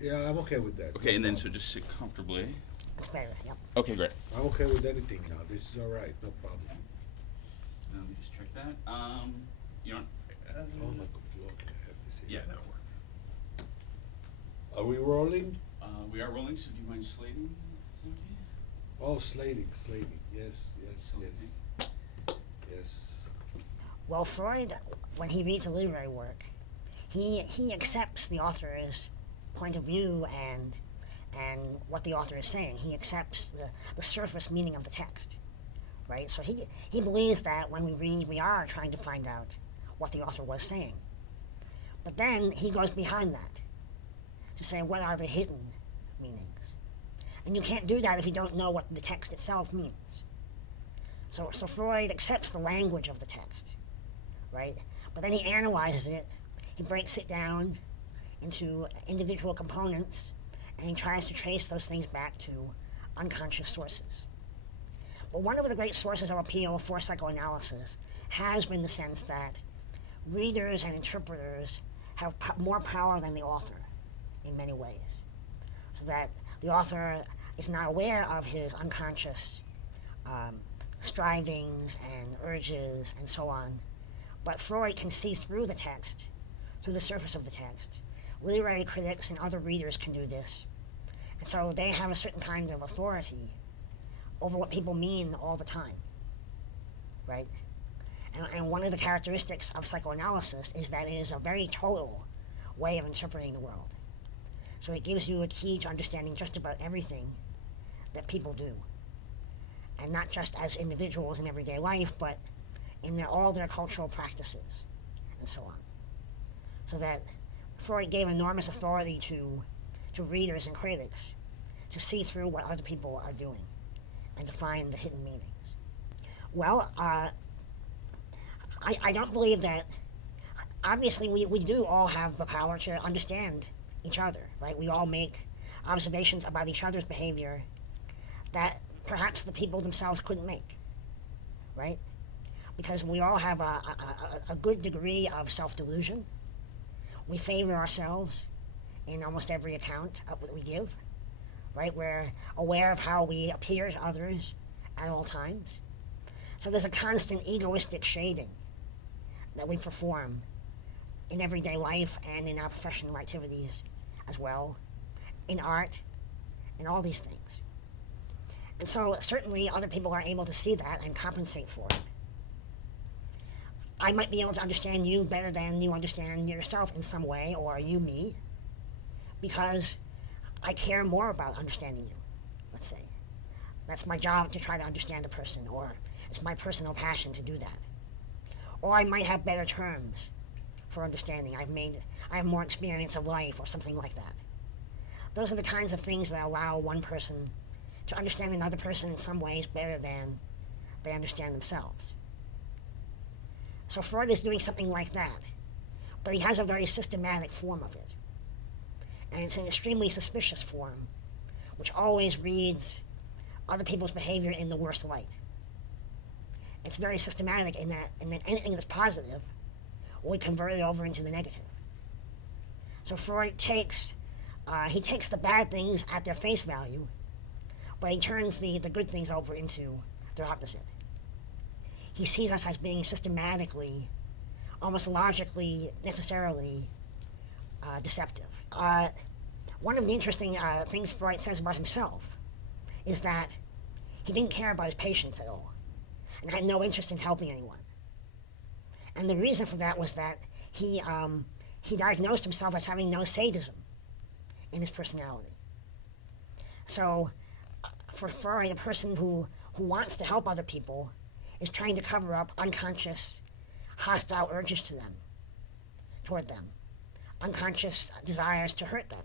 Yeah, I'm okay with that. Okay, No and then so problem. just sit comfortably. It's better, yep. Okay, great. I'm okay with anything now. This is all right. No problem. Let me just check that. You don't. Oh my God. You okay? I have this Yeah, here. that'll work. Are we rolling? We are rolling, so do you mind slating? Is that okay? Oh, slating. Yes, yes. Well, Freud, when he reads a literary work, he accepts the author's point of view and what the author is saying. He accepts the surface meaning of the text, right? So he believes that when we read, we are trying to find out what the author was saying. But then he goes behind that to say, what are the hidden meanings? And you can't do that if you don't know what the text itself means. So Freud accepts the language of the text, right? But then he analyzes it, he breaks it down into individual components, and he tries to trace those things back to unconscious sources. But one of the great sources of appeal for psychoanalysis has been the sense that readers and interpreters have more power than the author in many ways. So that the author is not aware of his unconscious strivings and urges and so on, but Freud can see through the text, through the surface of the text. Literary critics and other readers can do this, and so they have a certain kind of authority over what people mean all the time, right? And one of the characteristics of psychoanalysis is that it is a very total way of interpreting the world. So it gives you a key to understanding just about everything that people do, and not just as individuals in everyday life, but in all their cultural practices and so on. So that Freud gave enormous authority to readers and critics to see through what other people are doing and to find the hidden meanings. Well, I don't believe that. Obviously, we do all have the power to understand each other, right? We all make observations about each other's behavior that perhaps the people themselves couldn't make, right? Because we all have a good degree of self-delusion. We favor ourselves in almost every account of what we give, right? We're aware of how we appear to others at all times. So there's a constant egoistic shading that we perform in everyday life and in our professional activities as well, in art, and all these things. And so certainly other people are able to see that and compensate for it. I might be able to understand you better than you understand yourself in some way, or you me, because I care more about understanding you, let's say. That's my job, to try to understand a person, or it's my personal passion to do that. Or I might have better terms for understanding. I have more experience of life, or something like that. Those are the kinds of things that allow one person to understand another person in some ways better than they understand themselves. So Freud is doing something like that, but he has a very systematic form of it. And it's an extremely suspicious form, which always reads other people's behavior in the worst light. It's very systematic in that anything that's positive will be converted over into the negative. So Freud takes the bad things at their face value, but he turns the good things over into their opposite. He sees us as being systematically, almost logically, necessarily deceptive. One of the interesting things Freud says about himself is that he didn't care about his patients at all, and had no interest in helping anyone. And the reason for that was that he diagnosed himself as having no sadism in his personality. So for Freud, a person who wants to help other people is trying to cover up unconscious, hostile urges toward them, unconscious desires to hurt them.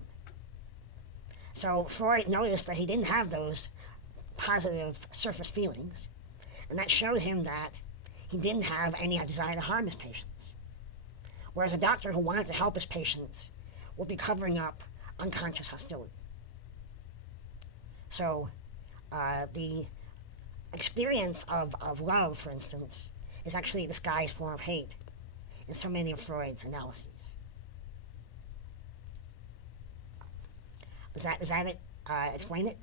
So Freud noticed that he didn't have those positive surface feelings, and that showed him that he didn't have any desire to harm his patients. Whereas a doctor who wanted to help his patients would be covering up unconscious hostility. So the experience of love, for instance, is actually a disguised form of hate in so many of Freud's analyses. Does that it? Explain it?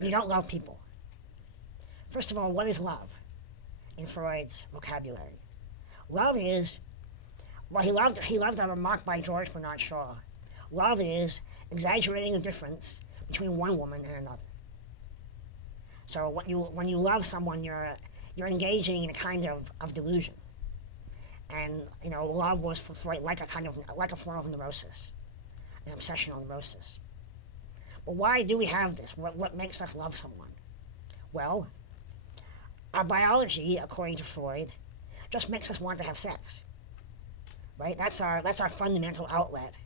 You don't love people. First of all, what is love in Freud's vocabulary? Love is, well, he loved a remark by George Bernard Shaw. Love is exaggerating the difference between one woman and another. So when you love someone, you're engaging in a kind of delusion. And love was for Freud like a form of neurosis, an obsessional neurosis. But why do we have this? What makes us love someone? Well, our biology, according to Freud, just makes us want to have sex. Right? That's our fundamental outlet.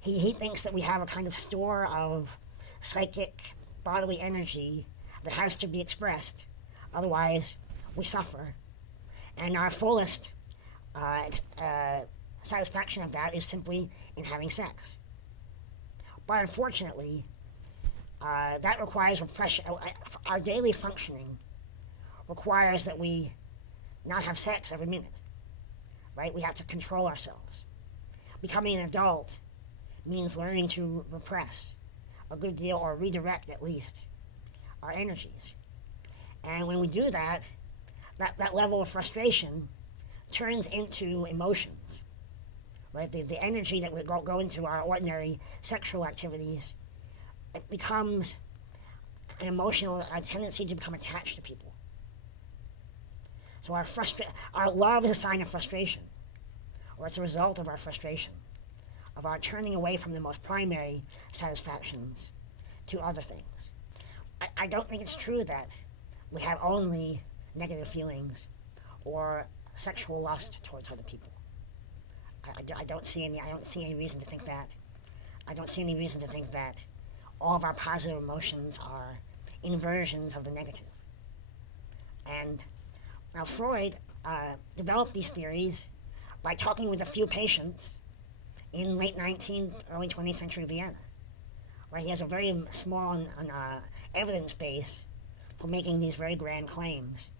He thinks that we have a kind of store of psychic bodily energy that has to be expressed, otherwise we suffer. And our fullest satisfaction of that is simply in having sex. But unfortunately, that requires repression. Our daily functioning requires that we not have sex every minute, right? We have to control ourselves. Becoming an adult means learning to repress a good deal, or redirect at least, our energies. And when we do that, that level of frustration turns into emotions, right? The energy that would go into our ordinary sexual activities, it becomes an emotional tendency to become attached to people. So our love is a sign of frustration, or it's a result of our frustration, of our turning away from the most primary satisfactions to other things. I don't think it's true that we have only negative feelings or sexual lust towards other people. I don't see any reason to think that. I don't see any reason to think that all of our positive emotions are inversions of the negative. And now Freud developed these theories by talking with a few patients in late 19th, early 20th century Vienna, where he has a very small evidence base for making these very grand claims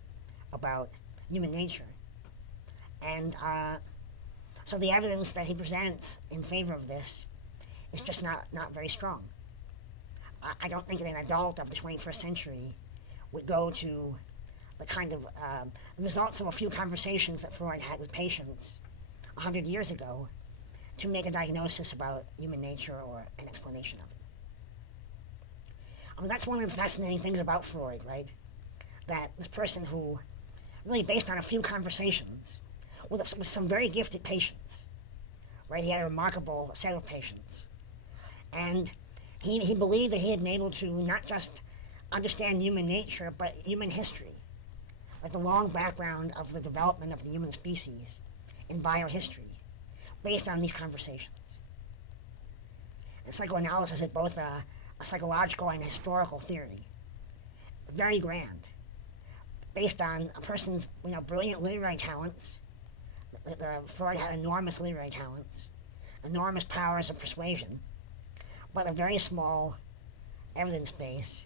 about human nature. And so the evidence that he presents in favor of this is just not very strong. I don't think that an adult of the 21st century would go to the kind of the results of a few conversations that Freud had with patients 100 years ago to make a diagnosis about human nature or an explanation of it. I mean, that's one of the fascinating things about Freud, right? That this person who, really based on a few conversations with some very gifted patients, right? He had a remarkable set of patients. And he believed that he had been able to not just understand human nature, but human history, like the long background of the development of the human species in biohistory, based on these conversations. And psychoanalysis is both a psychological and historical theory, very grand, based on a person's brilliant literary talents. Freud had enormous literary talents, enormous powers of persuasion, but a very small evidence base,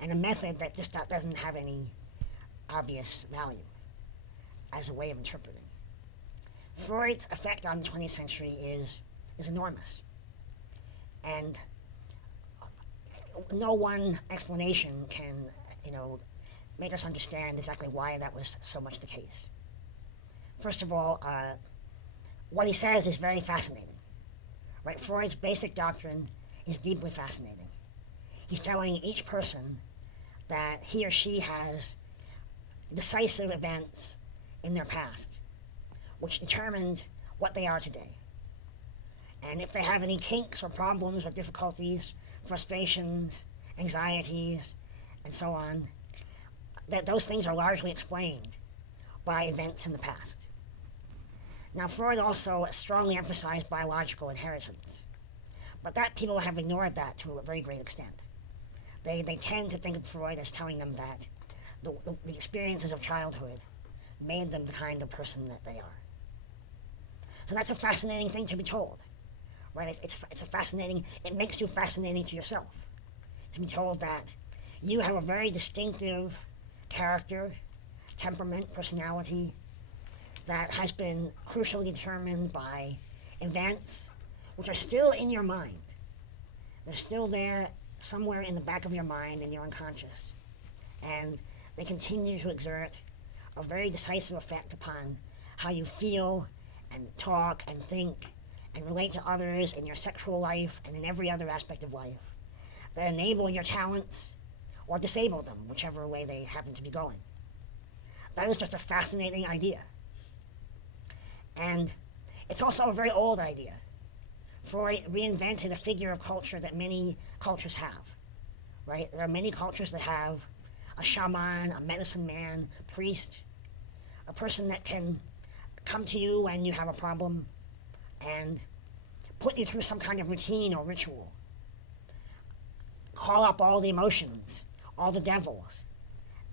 and a method that just doesn't have any obvious value as a way of interpreting. Freud's effect on the 20th century is enormous, and no one explanation can, make us understand exactly why that was so much the case. First of all, what he says is very fascinating. Right? Freud's basic doctrine is deeply fascinating. He's telling each person that he or she has decisive events in their past which determined what they are today. And if they have any kinks or problems or difficulties, frustrations, anxieties, and so on, that those things are largely explained by events in the past. Now, Freud also strongly emphasized biological inheritance, but that people have ignored that to a very great extent. They tend to think of Freud as telling them that the experiences of childhood made them the kind of person that they are. So that's a fascinating thing to be told, right? It's a fascinating, it makes you fascinating to yourself, to be told that you have a very distinctive character, temperament, personality that has been crucially determined by events which are still in your mind, They're still there somewhere in the back of your mind and your unconscious. And they continue to exert a very decisive effect upon how you feel and talk and think and relate to others in your sexual life and in every other aspect of life, that enable your talents or disable them, whichever way they happen to be going. That is just a fascinating idea. And it's also a very old idea. Freud reinvented a figure of culture that many cultures have, right? There are many cultures that have a shaman, a medicine man, priest, a person that can come to you when you have a problem and put you through some kind of routine or ritual. Call up all the emotions, all the devils,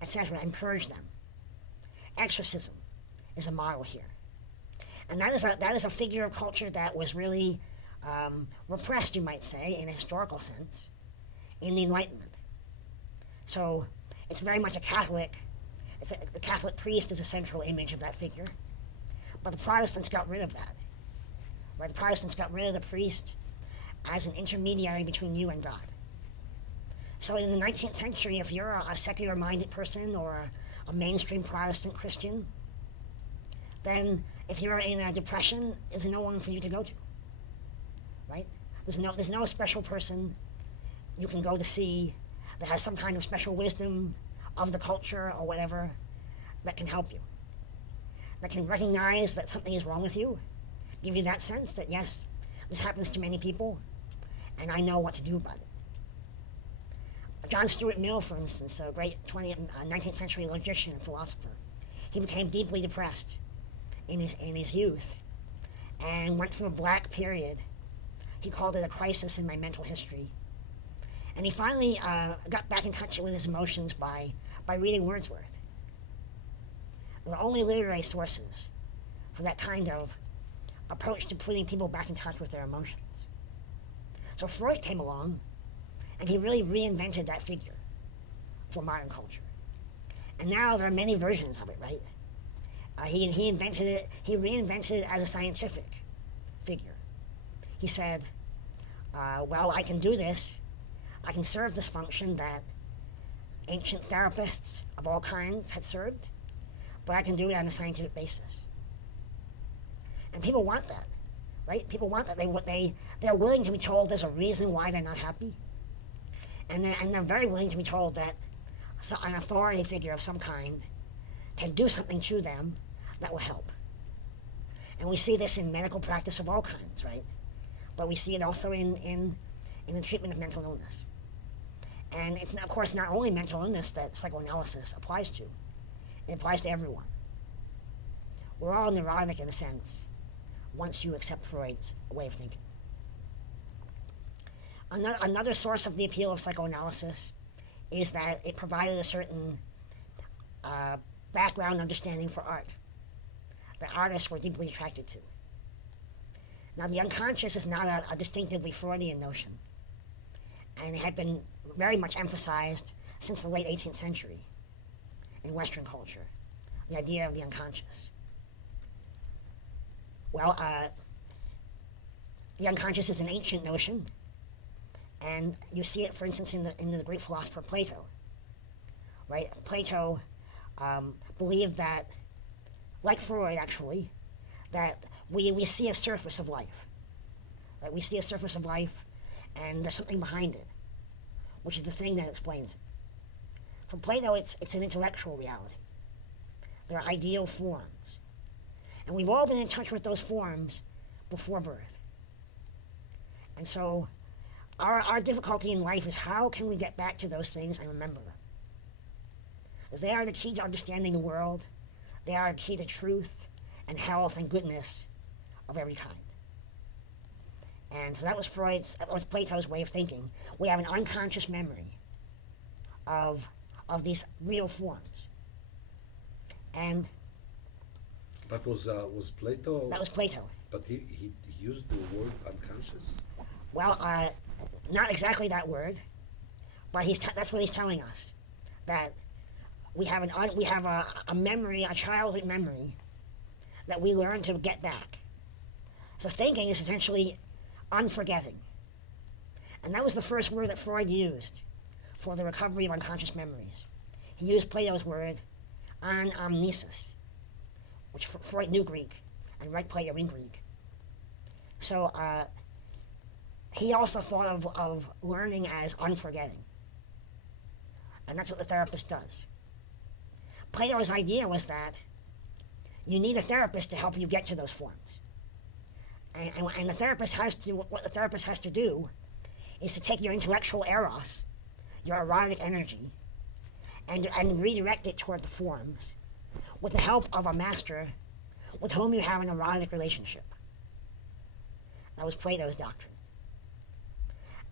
etc., and purge them. Exorcism is a model here. And that is a figure of culture that was really repressed, you might say, in a historical sense, in the Enlightenment. So it's very much a Catholic. The Catholic priest is a central image of that figure. But the Protestants got rid of that. Right? The Protestants got rid of the priest as an intermediary between you and God. So in the 19th century, if you're a secular-minded person or a mainstream Protestant Christian, then if you're in a depression, there's no one for you to go to. Right? There's no special person you can go to see that has some kind of special wisdom of the culture or whatever that can help you, that can recognize that something is wrong with you, give you that sense that, yes, this happens to many people, and I know what to do about it. John Stuart Mill, for instance, a great 19th century logician and philosopher, he became deeply depressed in his youth and went through a black period. He called it a crisis in my mental history. And he finally got back in touch with his emotions by reading Wordsworth. There were only literary sources for that kind of approach to putting people back in touch with their emotions. So Freud came along, and he really reinvented that figure for modern culture. And now there are many versions of it, right? He reinvented it as a scientific figure. He said, well, I can do this. I can serve this function that ancient therapists of all kinds had served, but I can do it on a scientific basis. And people want that, right? People want that. They're willing to be told there's a reason why they're not happy. And they're very willing to be told that an authority figure of some kind can do something to them that will help. And we see this in medical practice of all kinds, right? But we see it also in the treatment of mental illness. And it's, of course, not only mental illness that psychoanalysis applies to. It applies to everyone. We're all neurotic in a sense, once you accept Freud's way of thinking. Another source of the appeal of psychoanalysis is that it provided a certain background understanding for art that artists were deeply attracted to. Now, the unconscious is not a distinctively Freudian notion, and it had been very much emphasized since the late 18th century in Western culture, the idea of the unconscious. Well, the unconscious is an ancient notion, and you see it, for instance, in the great philosopher Plato. Right? Plato believed that, like Freud actually, that we see a surface of life. Right? We see a surface of life, and there's something behind it, which is the thing that explains it. For Plato, it's an intellectual reality. There are ideal forms. And we've all been in touch with those forms before birth. And so our difficulty in life is how can we get back to those things and remember them? Because they are the key to understanding the world. They are the key to truth and health and goodness of every kind. And so that was Plato's way of thinking. We have an unconscious memory of these real forms. And But was Plato? that was Plato. But he used the word unconscious. Well, not exactly that word, but that's what he's telling us, that we have a memory, a childhood memory, that we learn to get back. So thinking is essentially unforgetting. And that was the first word that Freud used for the recovery of unconscious memories. He used Plato's word, anamnesis, which Freud knew Greek and read Plato in Greek. So he also thought of learning as unforgetting. And that's what the therapist does. Plato's idea was that you need a therapist to help you get to those forms. And the therapist has to, what the therapist has to do is to take your intellectual eros, your erotic energy, and redirect it toward the forms with the help of a master with whom you have an erotic relationship. That was Plato's doctrine.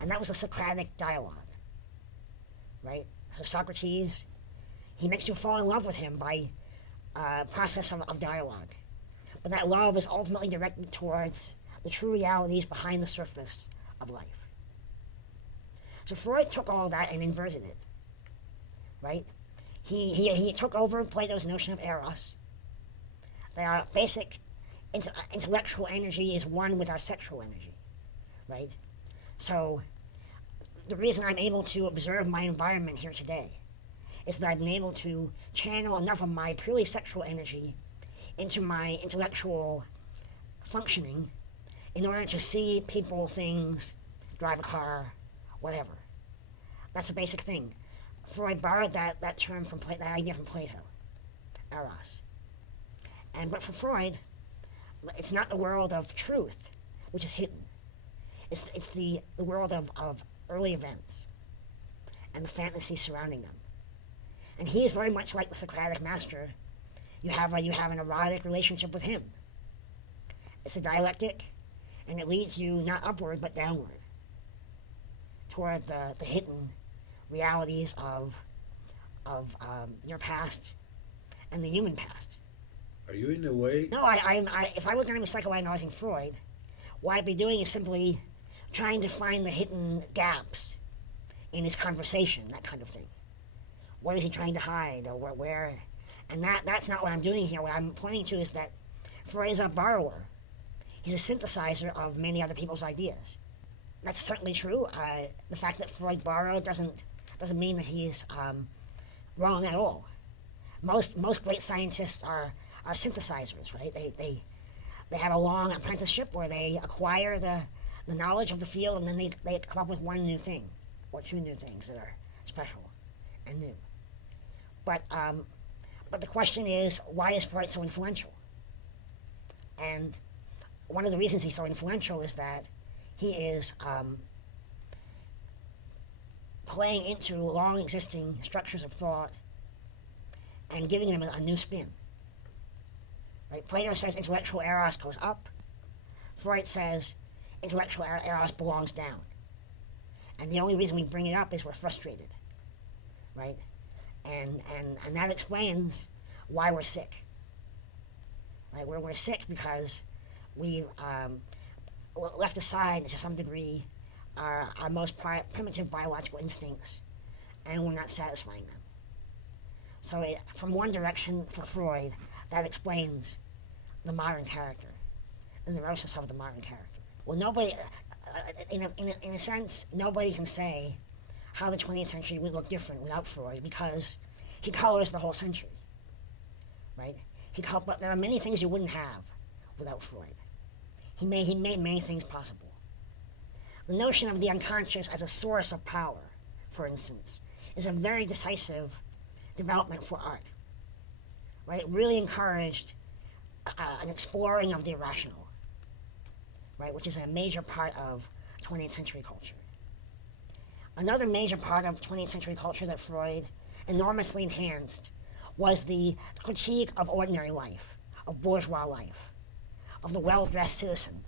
And that was a Socratic dialogue, right? So Socrates, he makes you fall in love with him by process of dialogue. But that love is ultimately directed towards the true realities behind the surface of life. So Freud took all that and inverted it, right? He took over Plato's notion of eros. That our basic intellectual energy is one with our sexual energy, right? So the reason I'm able to observe my environment here today is that I've been able to channel enough of my purely sexual energy into my intellectual functioning in order to see people, things, drive a car, whatever. That's a basic thing. Freud borrowed that term from that idea from Plato, eros. But for Freud, it's not the world of truth, which is hidden. It's the world of early events and the fantasy surrounding them. And he is very much like the Socratic master. You have an erotic relationship with him. It's a dialectic, and it leads you not upward but downward toward the hidden realities of your past and the human past. Are you in a way? No, if I were going to be psychoanalyzing Freud, what I'd be doing is simply trying to find the hidden gaps in his conversation, that kind of thing. What is he trying to hide, or where? And that's not what I'm doing here. What I'm pointing to is that Freud is a borrower. He's a synthesizer of many other people's ideas. That's certainly true. The fact that Freud borrowed doesn't mean that he's wrong at all. Most great scientists are synthesizers, right? They have a long apprenticeship where they acquire the knowledge of the field, and then they come up with one new thing or two new things that are special and new. But the question is, why is Freud so influential? And one of the reasons he's so influential is that he is playing into long existing structures of thought and giving them a new spin. Right? Plato says intellectual eros goes up. Freud says intellectual eros belongs down. And the only reason we bring it up is we're frustrated. Right? And that explains why we're sick. Right? We're sick because we left aside to some degree our most primitive biological instincts, and we're not satisfying them. So from one direction, for Freud, that explains the modern character, the neurosis of the modern character. Well, nobody, in a sense, nobody can say how the 20th century would look different without Freud, because he colors the whole century, right? But there are many things you wouldn't have without Freud. He made many things possible. The notion of the unconscious as a source of power, for instance, is a very decisive development for art. Right? It really encouraged an exploring of the irrational, right? Which is a major part of 20th century culture. Another major part of 20th century culture that Freud enormously enhanced was the critique of ordinary life, of bourgeois life, of the well-dressed citizen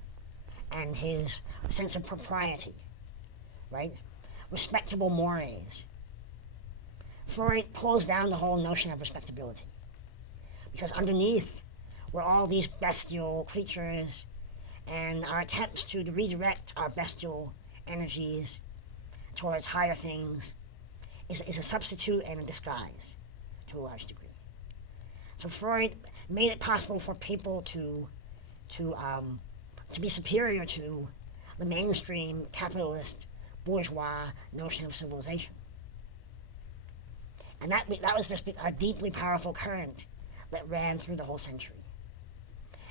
and his sense of propriety, right? Respectable mores. Freud pulls down the whole notion of respectability, because underneath were all these bestial creatures, and our attempts to redirect our bestial energies towards higher things is a substitute and a disguise to a large degree. So Freud made it possible for people to be superior to the mainstream capitalist bourgeois notion of civilization. And that was just a deeply powerful current that ran through the whole century.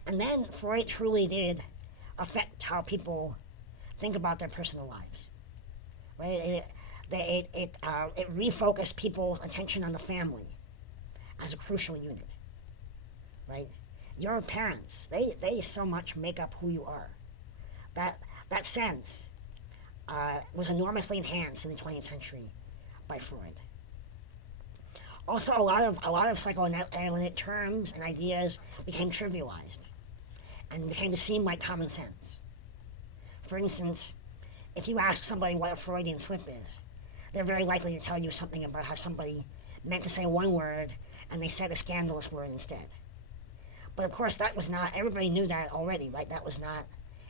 And then Freud truly did affect how people think about their personal lives. Right? It refocused people's attention on the family as a crucial unit. Right? Your parents, they so much make up who you are. That sense was enormously enhanced in the 20th century by Freud. Also, a lot of psychoanalytic terms and ideas became trivialized and became to seem like common sense. For instance, if you ask somebody what a Freudian slip is, they're very likely to tell you something about how somebody meant to say one word and they said a scandalous word instead. But of course, that was not, everybody knew that already, right? That was not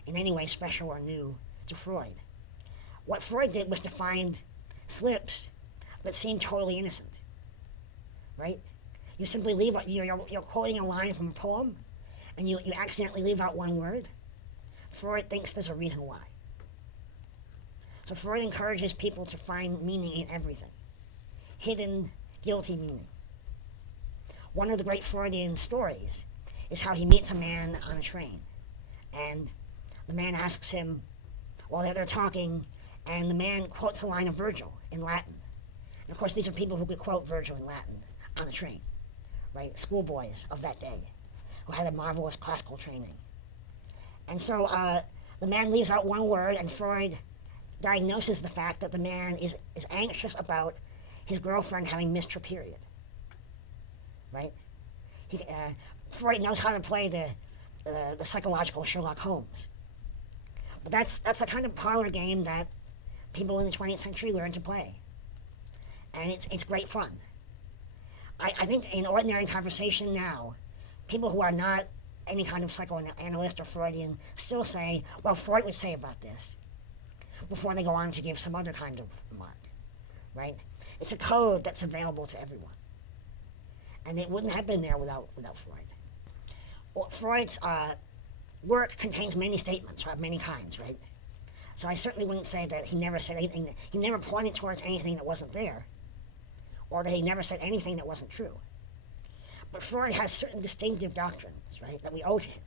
in any way special or new to Freud. What Freud did was to find slips that seemed totally innocent, right? You simply leave out, you're quoting a line from a poem, and you accidentally leave out one word. Freud thinks there's a reason why. So Freud encourages people to find meaning in everything. Hidden, guilty meaning. One of the great Freudian stories is how he meets a man on a train. And the man asks him, while they're talking, and the man quotes a line of Virgil in Latin. And of course, these are people who could quote Virgil in Latin on a train, right? Schoolboys of that day who had a marvelous classical training. And so the man leaves out one word, and Freud diagnoses the fact that the man is anxious about his girlfriend having missed her period, right? Freud knows how to play the psychological Sherlock Holmes. But that's a kind of parlor game that people in the 20th century learned to play. And it's great fun. I think in ordinary conversation now, people who are not any kind of psychoanalyst or Freudian still say, well, Freud would say about this, before they go on to give some other kind of remark, right? It's a code that's available to everyone. And it wouldn't have been there without Freud. Well, Freud's work contains many statements of many kinds, right? So I certainly wouldn't say that he never said anything, he never pointed towards anything that wasn't there, or that he never said anything that wasn't true. But Freud has certain distinctive doctrines, right, that we owe to him.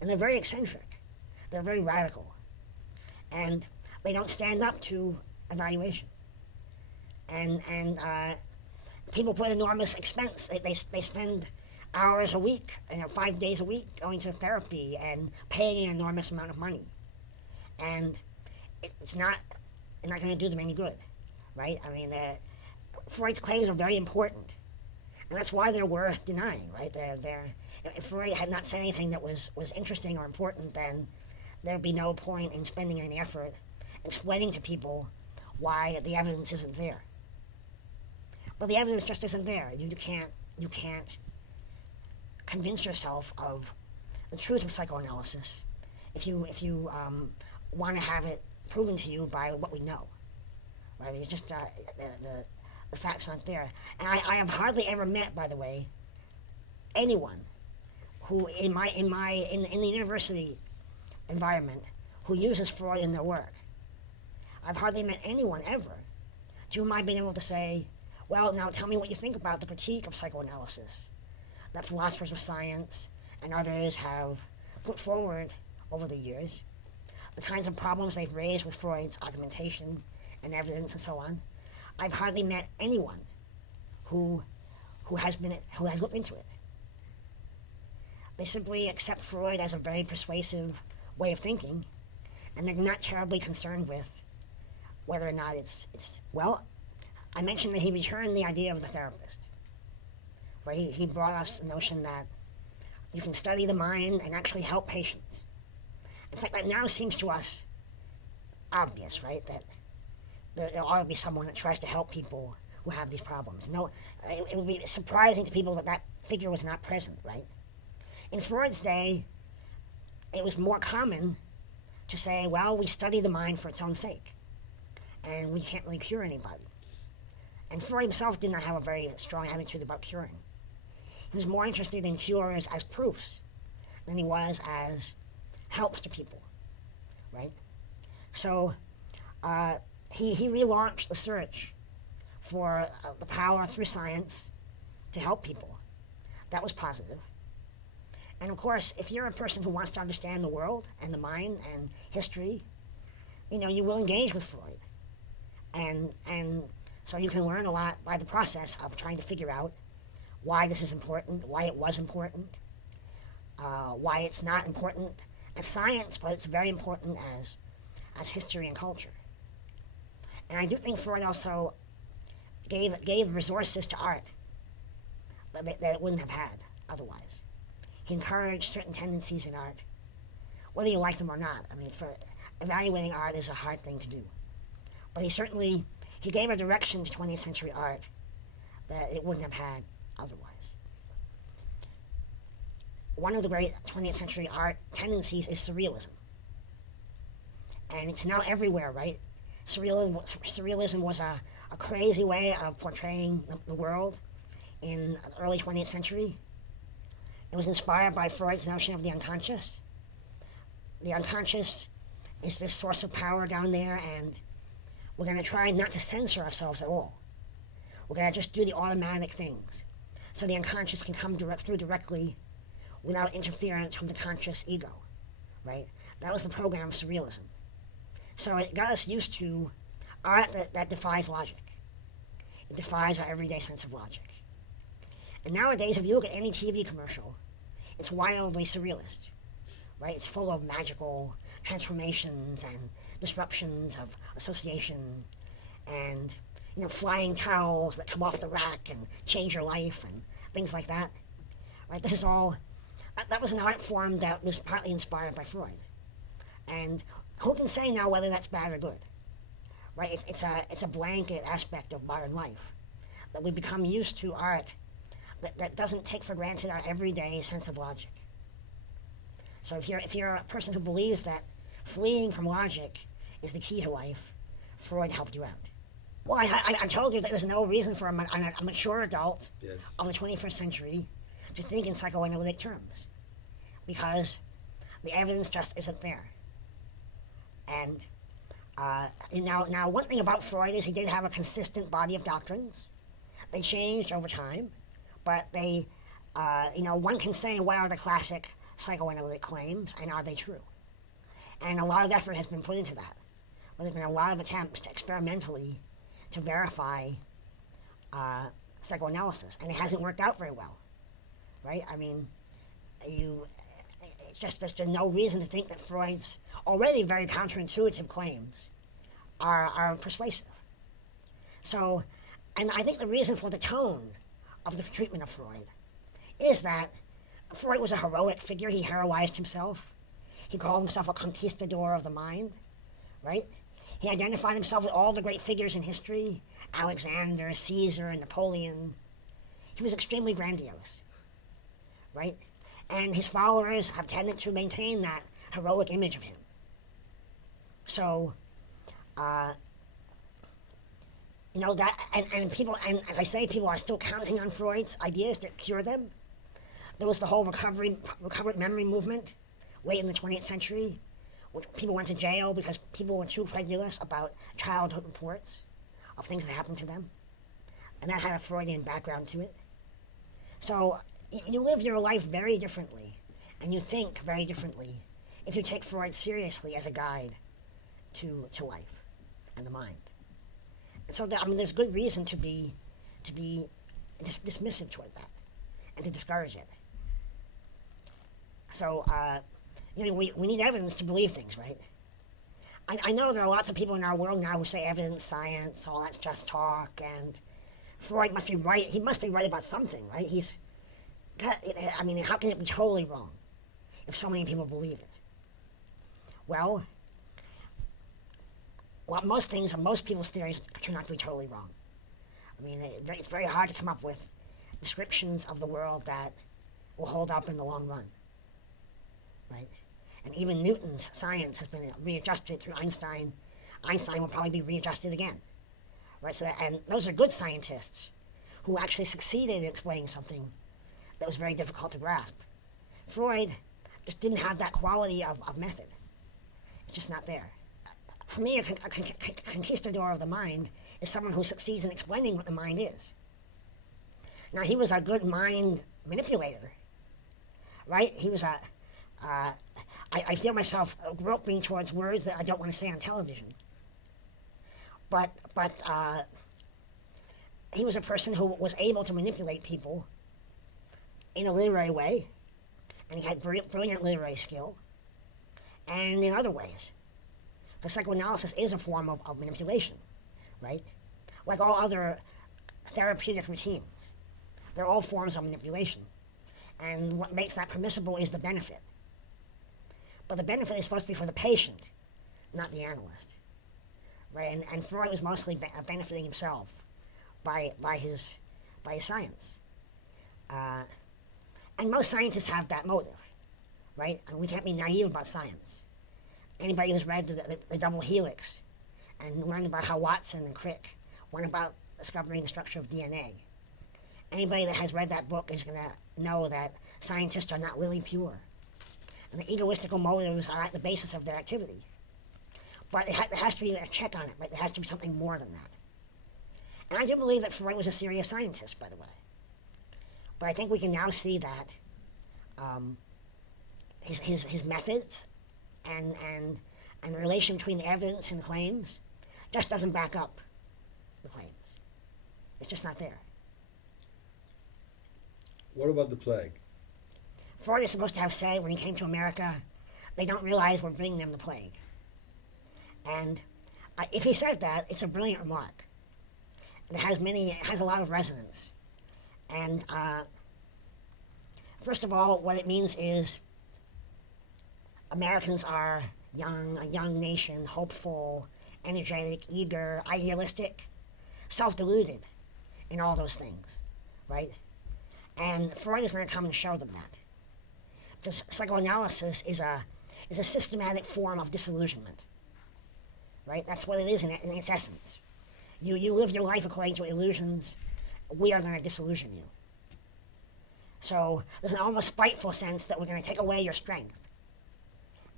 And they're very eccentric. They're very radical. And they don't stand up to evaluation. And people put enormous expense. They spend hours a week, 5 days a week, going to therapy and paying an enormous amount of money. And it's not going to do them any good, right? I mean, Freud's claims are very important. And that's why they're worth denying, right? If Freud had not said anything that was interesting or important, then there'd be no point in spending any effort explaining to people why the evidence isn't there. But the evidence just isn't there. You can't convince yourself of the truth of psychoanalysis if you want to have it proven to you by what we know. Right? It's just the facts aren't there. And I have hardly ever met, by the way, anyone who in the university environment who uses Freud in their work. I've hardly met anyone ever to whom I've been able to say, well, now tell me what you think about the critique of psychoanalysis that philosophers of science and others have put forward over the years, the kinds of problems they've raised with Freud's argumentation and evidence and so on. I've hardly met anyone who has looked into it. They simply accept Freud as a very persuasive way of thinking, and they're not terribly concerned with whether or not it's well. I mentioned that he returned the idea of the therapist. Right? He brought us the notion that you can study the mind and actually help patients. In fact, that now seems to us obvious, right? That there ought to be someone that tries to help people who have these problems. No, it would be surprising to people that figure was not present, right? In Freud's day, it was more common to say, well, we study the mind for its own sake, and we can't really cure anybody. And Freud himself did not have a very strong attitude about curing. He was more interested in cures as proofs than he was as helps to people, right? So he relaunched the search for the power through science to help people. That was positive. And of course, if you're a person who wants to understand the world and the mind and history, you will engage with Freud. And so you can learn a lot by the process of trying to figure out why this is important, why it was important, why it's not important as science, but it's very important as history and culture. And I do think Freud also gave resources to art that it wouldn't have had otherwise. He encouraged certain tendencies in art, whether you like them or not. I mean, evaluating art is a hard thing to do. But he gave a direction to 20th century art that it wouldn't have had otherwise. One of the great 20th century art tendencies is surrealism. And it's now everywhere, right? Surrealism was a crazy way of portraying the world in the early 20th century. It was inspired by Freud's notion of the unconscious. The unconscious is this source of power down there, and we're going to try not to censor ourselves at all. We're going to just do the automatic things, so the unconscious can come through directly without interference from the conscious ego, right? That was the program of surrealism. So it got us used to art that defies logic. It defies our everyday sense of logic. And nowadays, if you look at any TV commercial, it's wildly surrealist, right? It's full of magical transformations and disruptions of association and, flying towels that come off the rack and change your life and things like that, right? This is all, that was an art form that was partly inspired by Freud. And who can say now whether that's bad or good, right? It's a blanket aspect of modern life, that we become used to art that doesn't take for granted our everyday sense of logic. So if you're a person who believes that fleeing from logic is the key to life, Freud helped you out. Well, I told you that there's no reason for a mature adult of the 21st century to think in psychoanalytic terms, because the evidence just isn't there. And now one thing about Freud is he did have a consistent body of doctrines. They changed over time, but they, one can say, what are the classic psychoanalytic claims, and are they true? And a lot of effort has been put into that. But there's been a lot of attempts to experimentally to verify psychoanalysis, and it hasn't worked out very well, right? I mean, it's just there's no reason to think that Freud's already very counterintuitive claims are persuasive. So, and I think the reason for the tone of the treatment of Freud is that Freud was a heroic figure. He heroized himself. He called himself a conquistador of the mind, right? He identified himself with all the great figures in history, Alexander, Caesar, and Napoleon. He was extremely grandiose, right? And his followers have tended to maintain that heroic image of him. So, and people, and as I say, people are still counting on Freud's ideas to cure them. There was the whole recovered memory movement late in the 20th century, which people went to jail because people were too credulous about childhood reports of things that happened to them. And that had a Freudian background to it. So you live your life very differently, and you think very differently if you take Freud seriously as a guide to life and the mind. And so there's good reason to be dismissive toward that and to discourage it. So we need evidence to believe things, right? I know there are lots of people in our world now who say evidence, science, all that's just talk, and Freud must be right. He must be right about something, right? How can it be totally wrong if so many people believe it? Well, most people's theories turn out to be totally wrong. I mean, it's very hard to come up with descriptions of the world that will hold up in the long run, right? And even Newton's science has been readjusted through Einstein. Einstein will probably be readjusted again, right? And those are good scientists who actually succeeded in explaining something that was very difficult to grasp. Freud just didn't have that quality of method. It's just not there. For me, a conquistador of the mind is someone who succeeds in explaining what the mind is. Now, he was a good mind manipulator, right? He was a, I feel myself groping towards words that I don't want to say on television. But he was a person who was able to manipulate people in a literary way, and he had brilliant literary skill, and in other ways. Because psychoanalysis is a form of manipulation, right? Like all other therapeutic routines. They're all forms of manipulation. And what makes that permissible is the benefit. But the benefit is supposed to be for the patient, not the analyst. Right? And Freud was mostly benefiting himself by his science. And most scientists have that motive, right? And we can't be naive about science. Anybody who's read the double helix and learned about how Watson and Crick went about discovering the structure of DNA, anybody that has read that book is going to know that scientists are not really pure. And the egoistical motives are at the basis of their activity. But there has to be a check on it, right? There has to be something more than that. And I do believe that Freud was a serious scientist, by the way. But I think we can now see that his methods and the relation between the evidence and the claims just doesn't back up the claims. It's just not there. What about the plague? Freud is supposed to have said when he came to America, they don't realize we're bringing them the plague. And if he said that, it's a brilliant remark. It has a lot of resonance. And first of all, what it means is Americans are a young nation, hopeful, energetic, eager, idealistic, self-deluded in all those things, right? And Freud is going to come and show them that. Because psychoanalysis is a systematic form of disillusionment, right? That's what it is in its essence. You live your life according to illusions. We are going to disillusion you. So there's an almost spiteful sense that we're going to take away your strength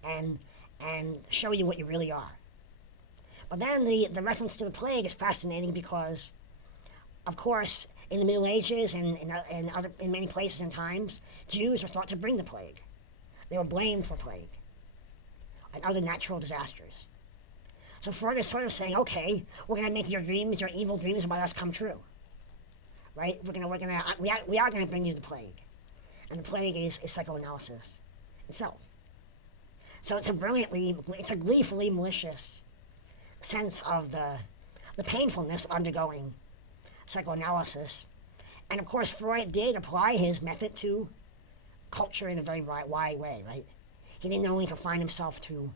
and show you what you really are. But then the reference to the plague is fascinating because, of course, in the Middle Ages and in many places and times, Jews were thought to bring the plague. They were blamed for plague and other natural disasters. So Freud is sort of saying, okay, we're going to make your evil dreams about us come true. Right? We are going to bring you the plague. And the plague is psychoanalysis itself. So it's a gleefully malicious sense of the painfulness of undergoing psychoanalysis. And of course, Freud did apply his method to culture in a very wide way, right? He didn't only confine himself to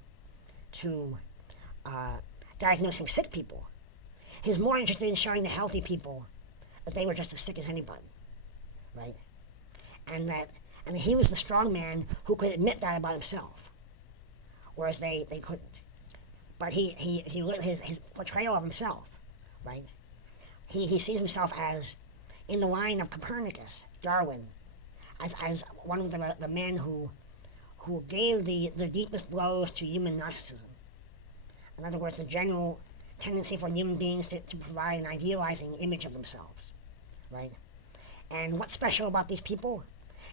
diagnosing sick people. He was more interested in showing the healthy people that they were just as sick as anybody, right? And he was the strong man who could admit that about himself, whereas they couldn't. But his portrayal of himself, right? He sees himself as in the line of Copernicus, Darwin, as one of the men who gave the deepest blows to human narcissism. In other words, the general tendency for human beings to provide an idealizing image of themselves, right? And what's special about these people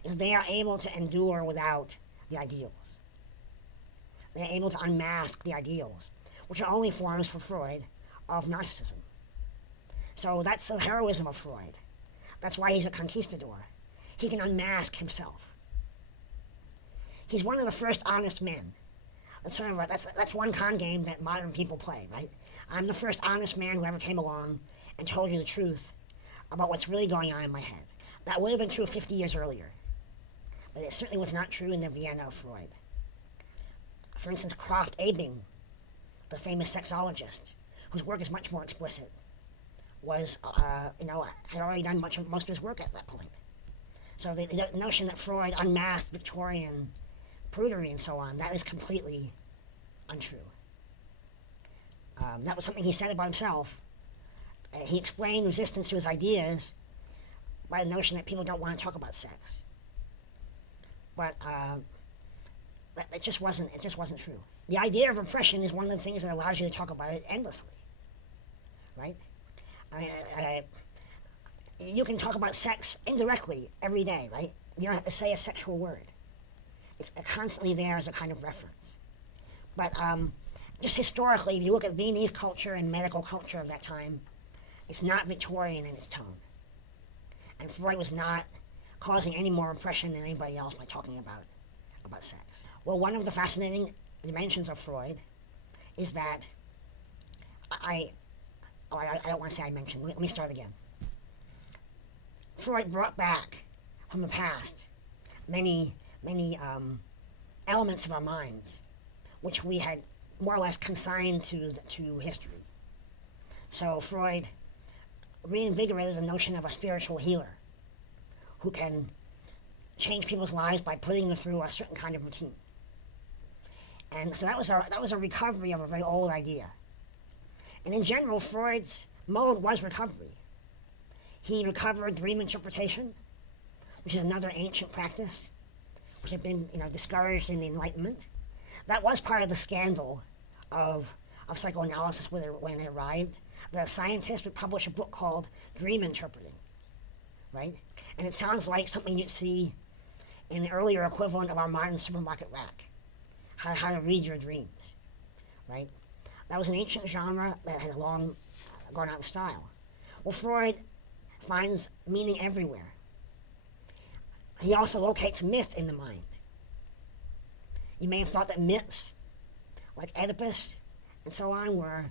is they are able to endure without the ideals. They are able to unmask the ideals, which are only forms for Freud of narcissism. So that's the heroism of Freud. That's why he's a conquistador. He can unmask himself. He's one of the first honest men. That's one con game that modern people play, right? I'm the first honest man who ever came along and told you the truth about what's really going on in my head. That would have been true 50 years earlier. But it certainly was not true in the Vienna of Freud. For instance, Kraft Ebing, the famous sexologist, whose work is much more explicit, had already done most of his work at that point. So the notion that Freud unmasked Victorian prudery and so on, that is completely untrue. That was something he said about himself. He explained resistance to his ideas by the notion that people don't want to talk about sex. But it just wasn't true. the idea of repression is one of the things that allows you to talk about it endlessly, right? You can talk about sex indirectly every day, right? You don't have to say a sexual word. It's constantly there as a kind of reference. But just historically, if you look at Viennese culture and medical culture of that time, it's not Victorian in its tone. And Freud was not causing any more repression than anybody else by talking about sex. Well, one of the fascinating dimensions of Freud is that I don't want to say I mentioned. Let me start again. Freud brought back from the past many elements of our minds, which we had more or less consigned to history. So Freud reinvigorated the notion of a spiritual healer who can change people's lives by putting them through a certain kind of routine. And so that was a recovery of a very old idea. And in general, Freud's mode was recovery. He recovered dream interpretation, which is another ancient practice, which had been discouraged in the Enlightenment. That was part of the scandal of psychoanalysis when it arrived. The scientist would publish a book called Dream Interpreting, right? And it sounds like something you'd see in the earlier equivalent of our modern supermarket rack, how to read your dreams, right? That was an ancient genre that has long gone out of style. Well, Freud finds meaning everywhere. He also locates myth in the mind. You may have thought that myths, like Oedipus and so on, were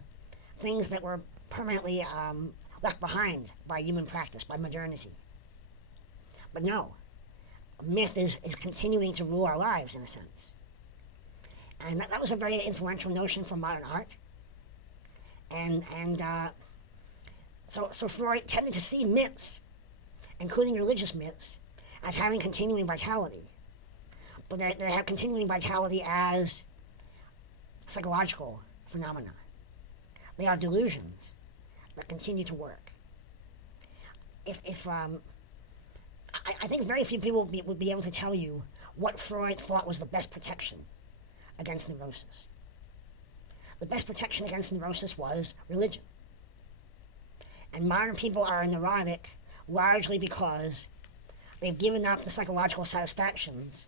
things that were permanently left behind by human practice, by modernity. But no, myth is continuing to rule our lives in a sense. And that was a very influential notion for modern art. So Freud tended to see myths, including religious myths, as having continuing vitality. But they have continuing vitality as psychological phenomena. They are delusions that continue to work. I think very few people would be able to tell you what Freud thought was the best protection against neurosis. The best protection against neurosis was religion. And modern people are neurotic largely because they've given up the psychological satisfactions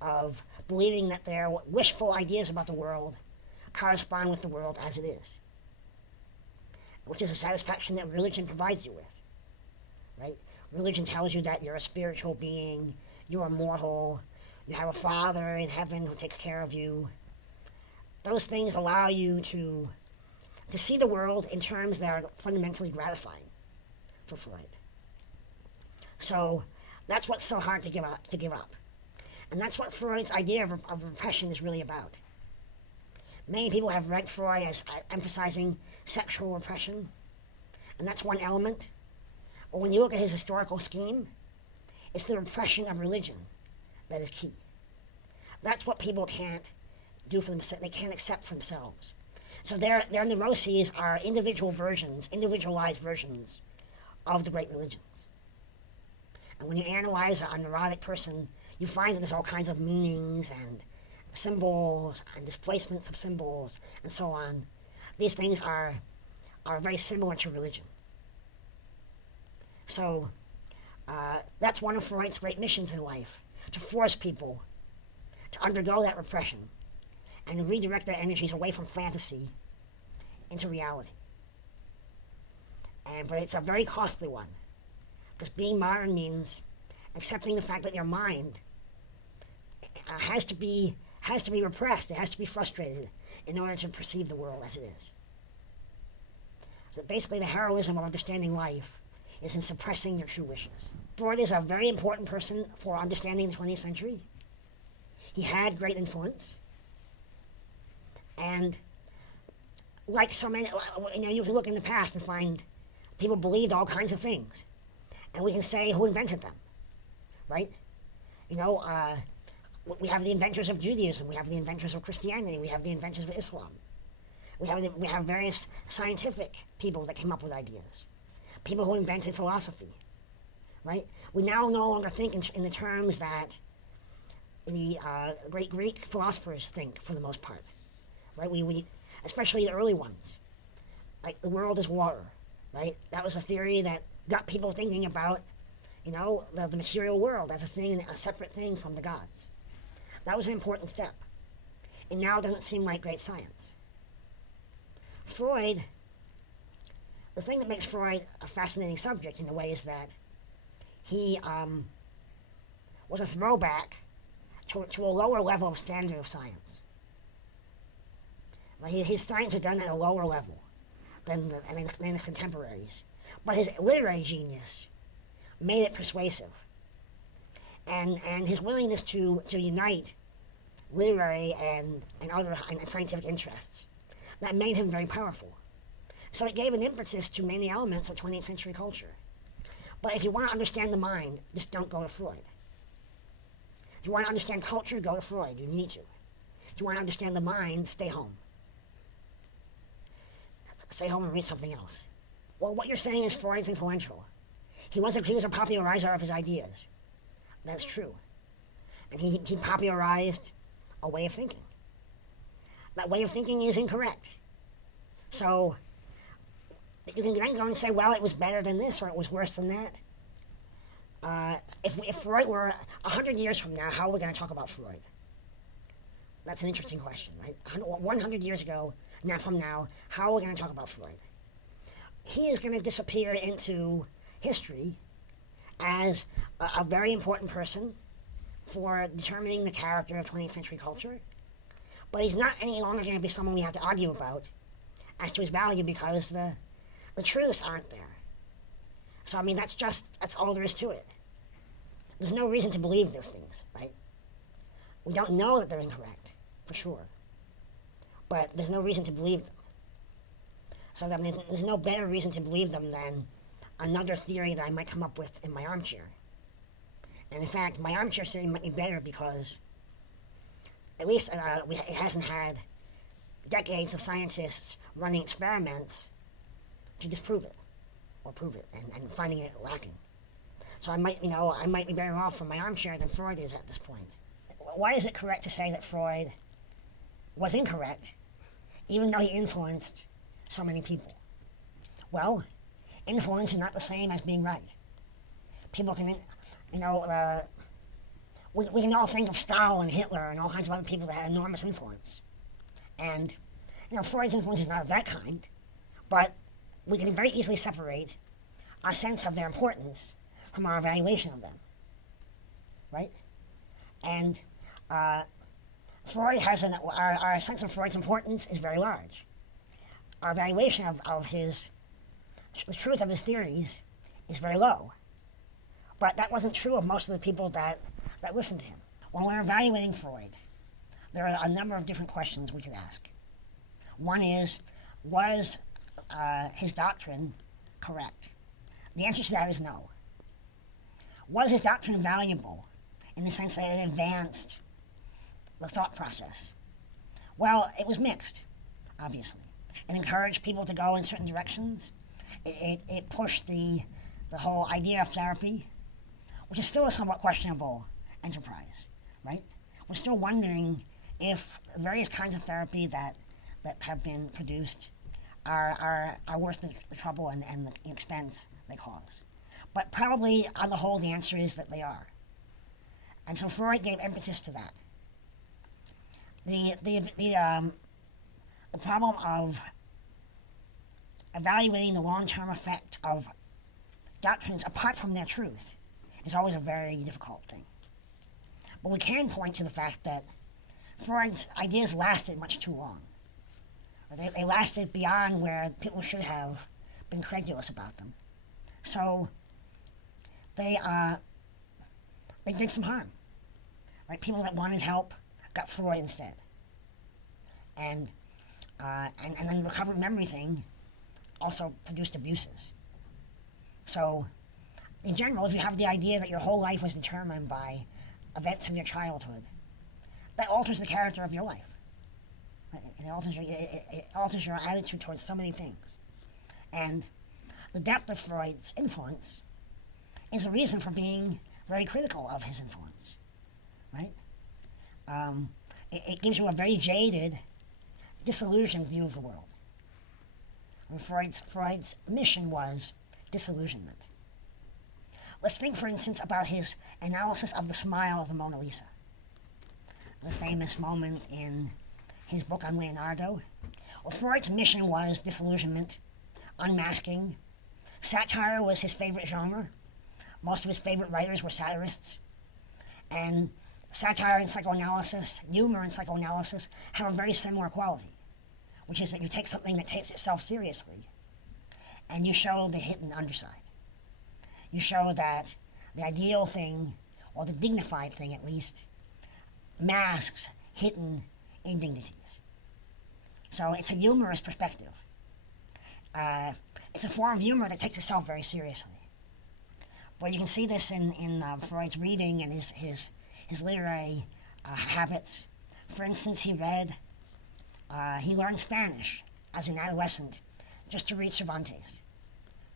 of believing that their wishful ideas about the world correspond with the world as it is, which is a satisfaction that religion provides you with, right? Religion tells you that you're a spiritual being, you're immortal, you have a father in heaven who takes care of you. Those things allow you to see the world in terms that are fundamentally gratifying for Freud. So that's what's so hard to give up. And that's what Freud's idea of repression is really about. Many people have read Freud as emphasizing sexual repression, and that's one element. But when you look at his historical scheme, it's the repression of religion that is key. That's what people can't do for themselves. They can't accept for themselves. So their neuroses are individualized versions of the great religions. And when you analyze a neurotic person, you find that there's all kinds of meanings and symbols and displacements of symbols and so on. These things are very similar to religion. So that's one of Freud's great missions in life, to force people to undergo that repression and redirect their energies away from fantasy into reality. But it's a very costly one, because being modern means accepting the fact that your mind has to be repressed, it has to be frustrated in order to perceive the world as it is. So basically the heroism of understanding life is in suppressing your true wishes. Freud is a very important person for understanding the 20th century. He had great influence. And like so many, you can look in the past and find people believed all kinds of things. And we can say who invented them, right? We have the inventors of Judaism, we have the inventors of Christianity, we have the inventors of Islam. We have various scientific people that came up with ideas. People who invented philosophy, right? We now no longer think in the terms that the great Greek philosophers think, for the most part. right? We especially the early ones, like the world is water, right? That was a theory that got people thinking about, the material world as a thing, a separate thing from the gods. That was an important step. And now it doesn't seem like great science. Freud, the thing that makes Freud a fascinating subject in a way is that he was a throwback to a lower level of standard of science. Right? His science was done at a lower level than the contemporaries. But his literary genius made it persuasive. And his willingness to unite literary and other and scientific interests, that made him very powerful. So it gave an impetus to many elements of 20th century culture. But if you want to understand the mind, just don't go to Freud. If you want to understand culture, go to Freud. You need to. If you want to understand the mind, stay home. Stay home and read something else. Well, what you're saying is Freud's influential. He was a popularizer of his ideas. That's true. And he popularized a way of thinking. That way of thinking is incorrect. So you can then go and say, well, it was better than this or it was worse than that. If Freud were 100 years from now, how are we going to talk about Freud? That's an interesting question, right? 100 years ago, from now, how are we going to talk about Freud? He is going to disappear into history as a very important person for determining the character of 20th century culture. But he's not any longer going to be someone we have to argue about as to his value because the truths aren't there. So, I mean, that's all there is to it. There's no reason to believe those things, right? We don't know that they're incorrect, for sure. But there's no reason to believe them. So, I mean, there's no better reason to believe them than another theory that I might come up with in my armchair. And in fact, my armchair theory might be better because at least it hasn't had decades of scientists running experiments to disprove it or prove it and finding it lacking. So I might be better off from my armchair than Freud is at this point. Why is it correct to say that Freud was incorrect, even though he influenced so many people? Well, influence is not the same as being right. People can, we can all think of Stalin and Hitler and all kinds of other people that had enormous influence. And, Freud's influence is not of that kind, but we can very easily separate our sense of their importance from our evaluation of them, right? And Freud has our sense of Freud's importance is very large. Our evaluation of the truth of his theories is very low. But that wasn't true of most of the people that listened to him. When we're evaluating Freud, there are a number of different questions we could ask. One is, was his doctrine correct? The answer to that is no. Was his doctrine valuable in the sense that it advanced the thought process? Well, it was mixed, obviously. It encouraged people to go in certain directions. It pushed the whole idea of therapy, which is still a somewhat questionable enterprise, right? We're still wondering if various kinds of therapy that have been produced are worth the trouble and the expense they cause. But probably, on the whole, the answer is that they are. And so Freud gave emphasis to that. The problem of evaluating the long-term effect of doctrines apart from their truth is always a very difficult thing. But we can point to the fact that Freud's ideas lasted much too long. Or they lasted beyond where people should have been credulous about them. So they did some harm. Right? People that wanted help got Freud instead. And then the recovered memory thing also produced abuses. So, in general, if you have the idea that your whole life was determined by events of your childhood, that alters the character of your life. Right? It alters your attitude towards so many things. And the depth of Freud's influence is a reason for being very critical of his influence. Right? It gives you a very jaded disillusioned view of the world. And Freud's mission was disillusionment. Let's think, for instance, about his analysis of the smile of the Mona Lisa. There's a famous moment in his book on Leonardo. Well, Freud's mission was disillusionment, unmasking. Satire was his favorite genre. Most of his favorite writers were satirists. And satire and psychoanalysis, humor and psychoanalysis, have a very similar quality, which is that you take something that takes itself seriously and you show the hidden underside. You show that the ideal thing, or the dignified thing at least, masks hidden indignities. So it's a humorous perspective. It's a form of humor that takes itself very seriously. But you can see this in Freud's reading and his literary habits. For instance, he learned Spanish as an adolescent just to read Cervantes,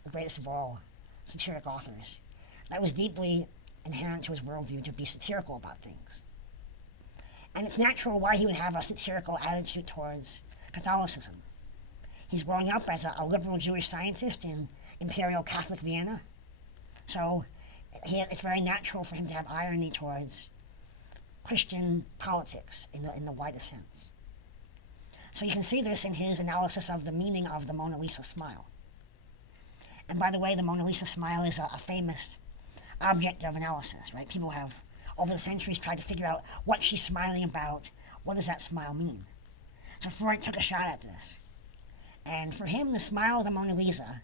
the greatest of all satiric authors. That was deeply inherent to his worldview, to be satirical about things. And it's natural why he would have a satirical attitude towards Catholicism. He's growing up as a liberal Jewish scientist in Imperial Catholic Vienna. So it's very natural for him to have irony towards Christian politics in the widest sense. So you can see this in his analysis of the meaning of the Mona Lisa smile. And by the way, the Mona Lisa smile is a famous object of analysis, right? People have, over the centuries, tried to figure out what she's smiling about. What does that smile mean? So Freud took a shot at this. And for him, the smile of the Mona Lisa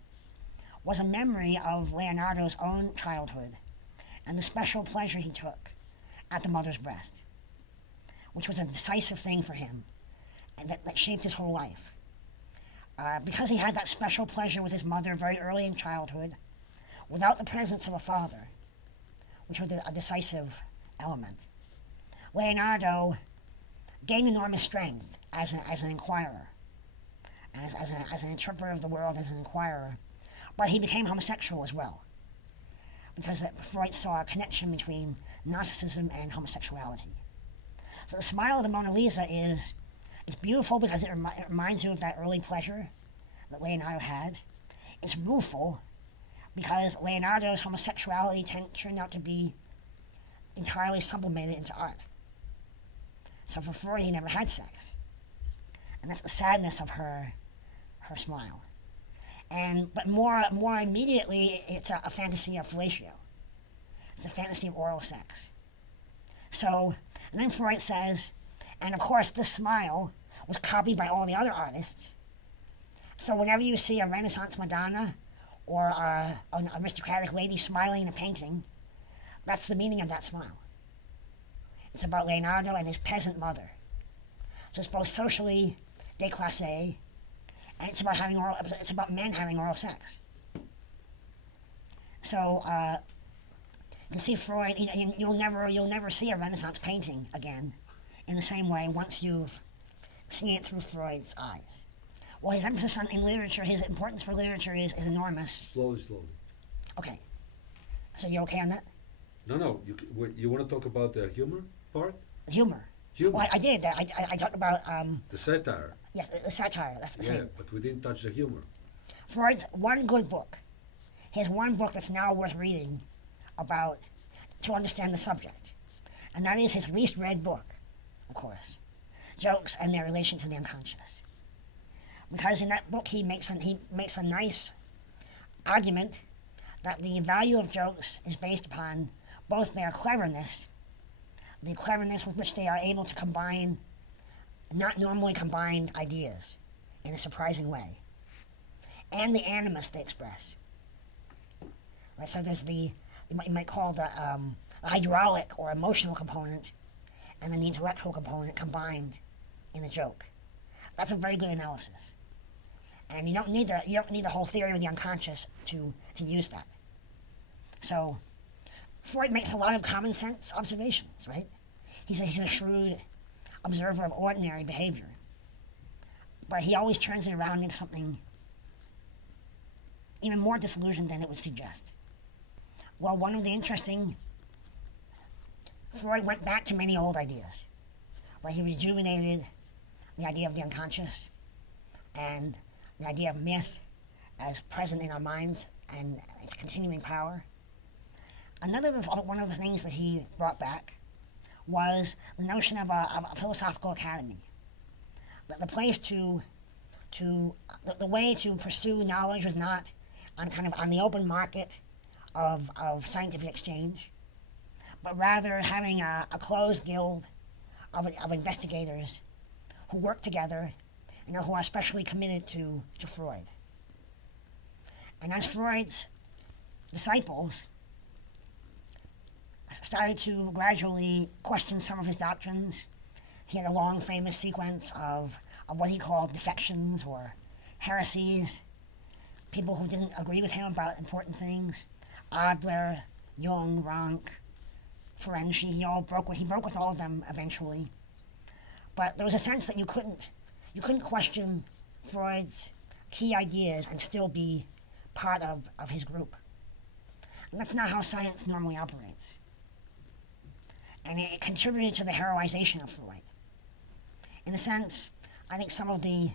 was a memory of Leonardo's own childhood and the special pleasure he took at the mother's breast, which was a decisive thing for him and that shaped his whole life. Because he had that special pleasure with his mother very early in childhood, without the presence of a father, which was a decisive element, Leonardo gained enormous strength as an inquirer, as an interpreter of the world, as an inquirer. But he became homosexual as well, because Freud saw a connection between narcissism and homosexuality. So the smile of the Mona Lisa is beautiful because it reminds you of that early pleasure that Leonardo had. It's rueful because Leonardo's homosexuality turned out to be entirely sublimated into art. So for Freud, he never had sex. And that's the sadness of her smile. But more immediately, it's a fantasy of fellatio. It's a fantasy of oral sex. So, and then Freud says, and of course, this smile was copied by all the other artists. So whenever you see a Renaissance Madonna or an aristocratic lady smiling in a painting, that's the meaning of that smile. It's about Leonardo and his peasant mother. So it's both socially déclassé, and it's about men having oral sex. So you can see Freud. You'll never see a Renaissance painting again in the same way once you've seen it through Freud's eyes. Well, his emphasis in literature, his importance for literature is enormous. Slowly. Okay. So you okay on that? No. You want to talk about the humor part? Humor. Humor. Well, I did. I talked about The satire. yes, the satire. That's the Yeah, same. but we didn't touch the humor. Freud's one good book. He has one book that's now worth reading to understand the subject, and that is his least read book, of course, Jokes and Their Relation to the Unconscious. Because in that book he makes a nice argument that the value of jokes is based upon both their cleverness, the cleverness with which they are able to combine not normally combined ideas in a surprising way, and the animus they express. Right, so there's you might call the hydraulic or emotional component, and then the intellectual component combined in the joke. That's a very good analysis, and you don't need the whole theory of the unconscious to use that. So Freud makes a lot of common sense observations, right? He's a shrewd observer of ordinary behavior, but he always turns it around into something even more disillusioned than it would suggest. Well, Freud went back to many old ideas, right? He rejuvenated the idea of the unconscious and the idea of myth as present in our minds and its continuing power. One of the things that he brought back was the notion of a philosophical academy. The place the way to pursue knowledge was not on the open market of scientific exchange, but rather having a closed guild of investigators who work together and who are especially committed to Freud. And as Freud's disciples started to gradually question some of his doctrines, he had a long famous sequence of what he called defections or heresies, people who didn't agree with him about important things. Adler, Jung, Rank, Ferenczi, he broke with all of them eventually. But there was a sense that you couldn't question Freud's key ideas and still be part of his group. And that's not how science normally operates. And it contributed to the heroization of Freud. In a sense, I think some of the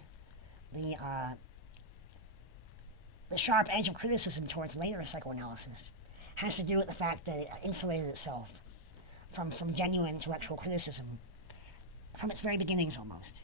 sharp edge of criticism towards later psychoanalysis has to do with the fact that it insulated itself from genuine intellectual criticism from its very beginnings almost.